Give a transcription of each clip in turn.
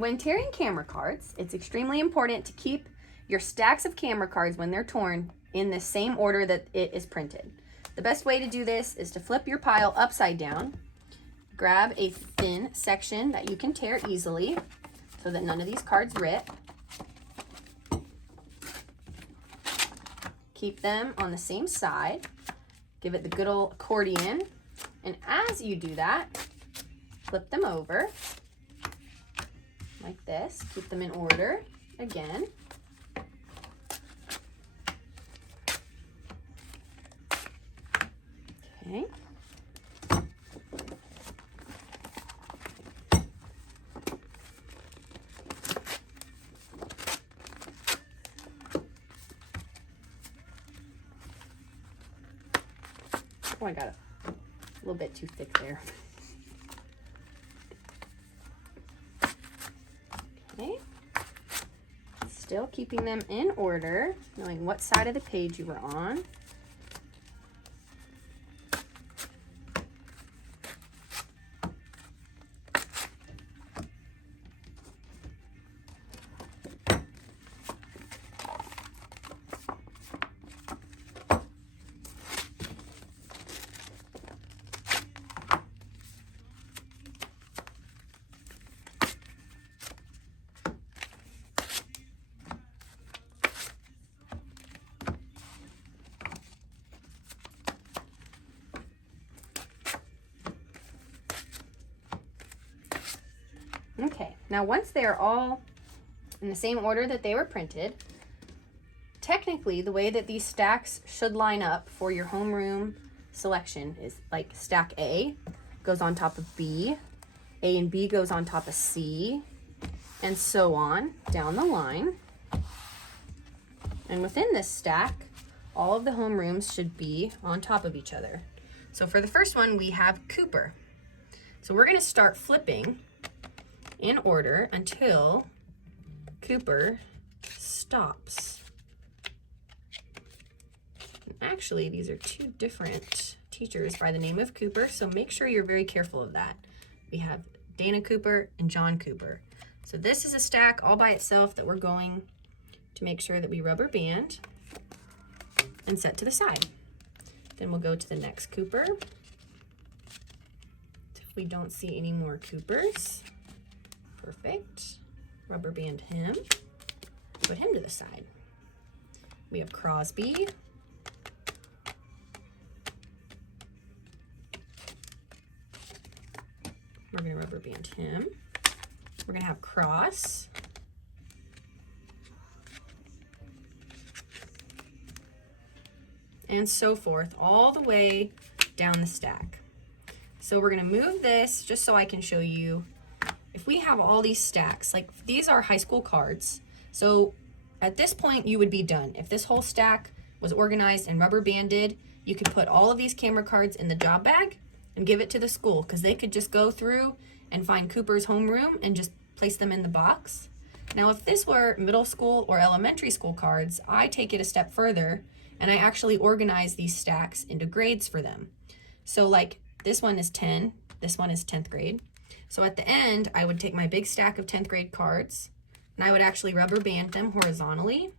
When tearing camera cards, it's extremely important to keep your stacks of camera cards when they're torn in the same order that it is printed. The best way to do this is to flip your pile upside down, grab a thin section that you can tear easily so that none of these cards rip. Keep them on the same side. Give it the good old accordion. And as you do that, flip them over like this. Keep them in order again. Okay. Oh, I got a little bit too thick there. Okay. Still keeping them in order, knowing what side of the page you were on. Okay, now once they are all in the same order that they were printed, technically the way that these stacks should line up for your homeroom selection is like stack A goes on top of B, A and B goes on top of C, and so on down the line. And within this stack, all of the homerooms should be on top of each other. So for the first one, we have Cooper. So we're gonna start flipping in order until Cooper stops. Actually, these are two different teachers by the name of Cooper, so make sure you're very careful of that. We have Dana Cooper and John Cooper. So this is a stack all by itself that we're going to make sure that we rubber band and set to the side. Then we'll go to the next Cooper. If we don't see any more Coopers, perfect. Rubber band him, put him to the side. We have Crosby. We're gonna rubber band him. We're gonna have Cross. And so forth, all the way down the stack. So we're gonna move this just so I can show you. If we have all these stacks, like these are high school cards, so at this point you would be done. If this whole stack was organized and rubber banded, you could put all of these camera cards in the job bag and give it to the school, because they could just go through and find Cooper's homeroom and just place them in the box. Now if this were middle school or elementary school cards, I take it a step further and I actually organize these stacks into grades for them. So like this one is 10, this one is 10th grade. So at the end, I would take my big stack of 10th grade cards and I would actually rubber band them horizontally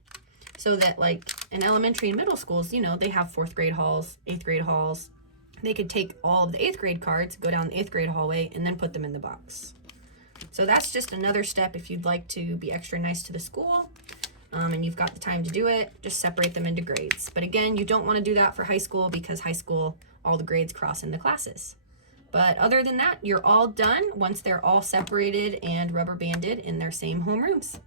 so that like in elementary and middle schools, you know, they have 4th grade halls, 8th grade halls. They could take all of the 8th grade cards, go down the 8th grade hallway, and then put them in the box. So that's just another step if you'd like to be extra nice to the school and you've got the time to do it, just separate them into grades. But again, you don't want to do that for high school because high school, all the grades cross in the classes. But other than that, you're all done once they're all separated and rubber banded in their same homerooms.